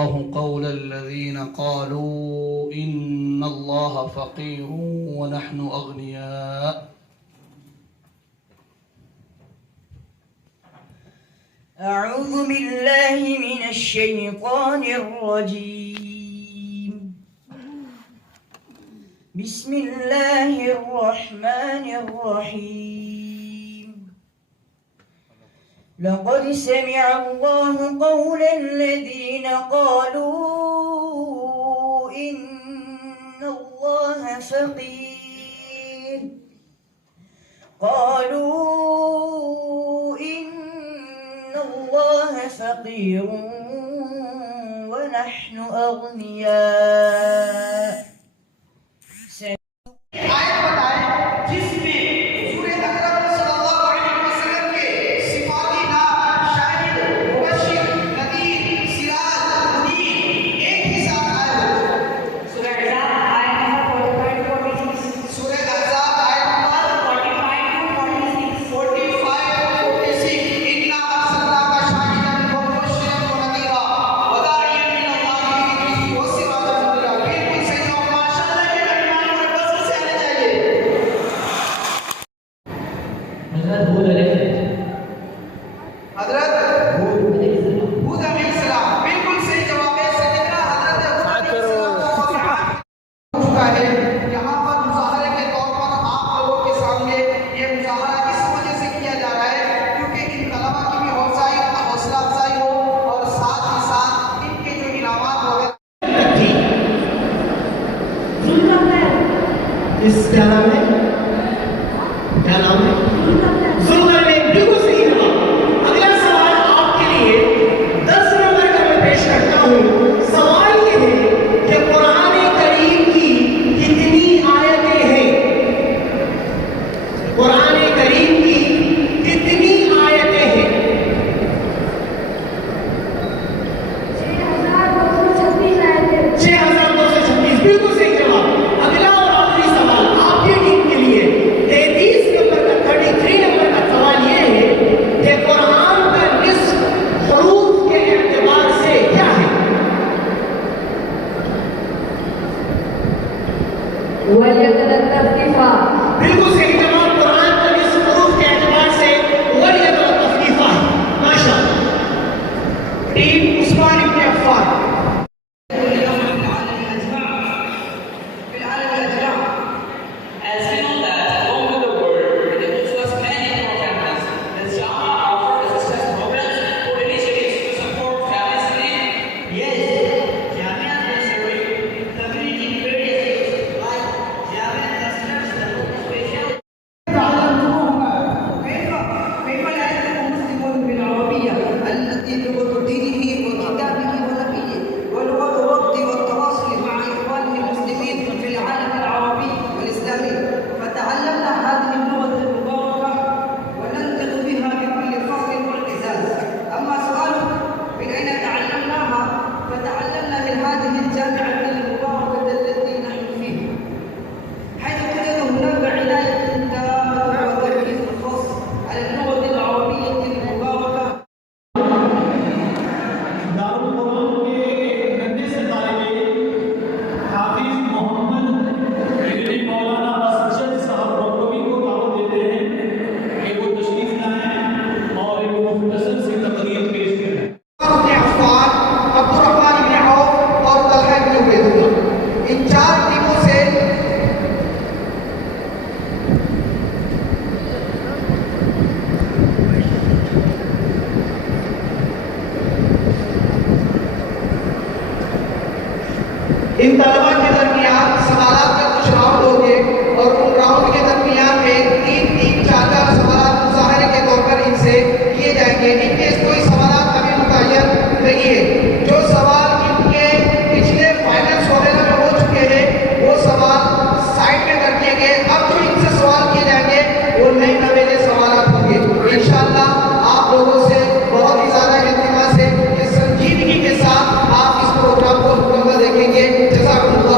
الله قول الذين قالوا إن الله فقير ونحن أغنياء. أعوذ بالله من الشيطان الرجيم. بسم الله الرحمن الرحيم. لقد سمع الله قول الذين قالوا إن الله فقير فقير ونحن أغنياء. इस क्या नाम है? क्या नाम है? जुल्मन बिल्कुल सही जवाब। अगला सवाल आपके लिए 10 नंबर का मैं पेश करता हूँ। सवाल ये है कि कुरान करीम की कितनी आयतें हैं? कुरान करीम की कितनी आयतें हैं? 6236। बिल्कुल सही जवाब। अगला बिल्कुल सही जवाब। कुरान का निस्फ हुरूफ के एतबार से वलियतुल तफरीफा है। माशाअल्लाह। टीम उस्मान इब्न अफ्फान। इन तलबा के दरमियान सवालात का कुछ राउंड होंगे और उन राउंड के दरमियान में 3-3, 4 सवालात मुज़ाहरे के तौर पर इनसे किए जाएंगे। इनके कोई सवालात अभी मुतय्यन नहीं है। जो सवाल इनके पिछले फाइनल्स वगैरह में हो चुके हैं वो सवाल साइड में कर दिए गए। अब जो इनसे सवाल किए जाएंगे वो नए नवेले सवालात होंगे। इंशाअल्लाह आप लोगों से बहुत ही ज़्यादा इल्तिमास है कि संजीदगी के साथ आप इस प्रोग्राम को मुकम्मल देखेंगे। जज़ाकुमुल्लाह।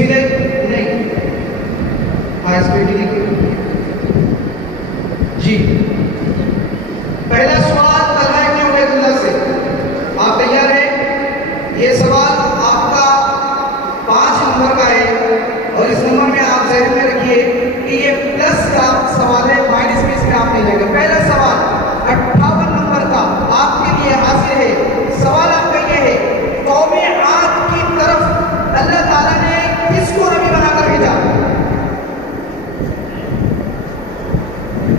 स्पीड है नहीं, हाँ स्पीड लिखिए जी। पहला सवाल तलहा इब्न उबैदुल्लाह से, आप तैयार हैं? ये सवाल आपका 5 नंबर का है और इस नंबर में आप जहन में रखिए कि ये प्लस का सवाल है, माइनस में इसमें आप नहीं जाएगा। पहला सवाल 58 नंबर का आपके लिए हासिल है। सवाल आपका ये है, कौमे आद की तरफ अल्लाह ताला ने किसको नबी बनाकर भेजा?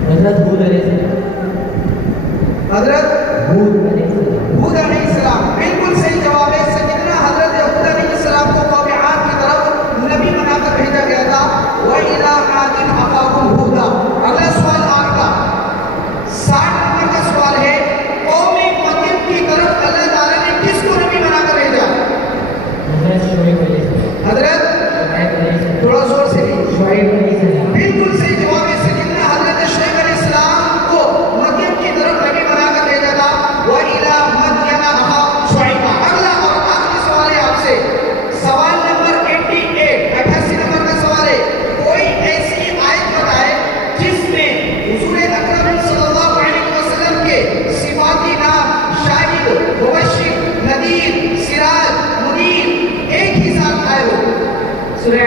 हजरत हूद अलैहिस्सलाम। हजरत हूद हूद अलैहिस्सलाम, बिल्कुल सही जवाब है। सैयदना हजरत हूद अलैहिस्सलाम को कौम आद की तरफ नबी बनाकर भेजा गया था। व इला आदिन अखाहुम हूदा। अगला सवाल आपका 60 नंबर का सवाल है, कौम मदीन की तरफ अल्लाह ताला ने किसको नबी बनाकर भेजा? हजरत शुएब अलैहिस्सलाम। हजरत अलैहिस्सलाम। थोड़ा जोर से शुएब अलैहिस्सलाम। बिल्कुल सही जवाब है। सैयदना हजरत शुएब अलैहिस्सलाम को मदीन की तरफ नबी बनाकर भेजा था। व इला मदयन अखाहुम शुएबा। अगला और आखिरी सवाल है आपसे, सवाल नंबर 88 नंबर का सवाल है, कोई ऐसी आयत बताए जिसमें हुजूर अकरम सल्लल्लाहु अलैहि वसल्लम के सिफाती नाम शाहिद, मुबश्शिर, नदीर, सिराज, मुनीर एक ही साथ आए हो। सूरह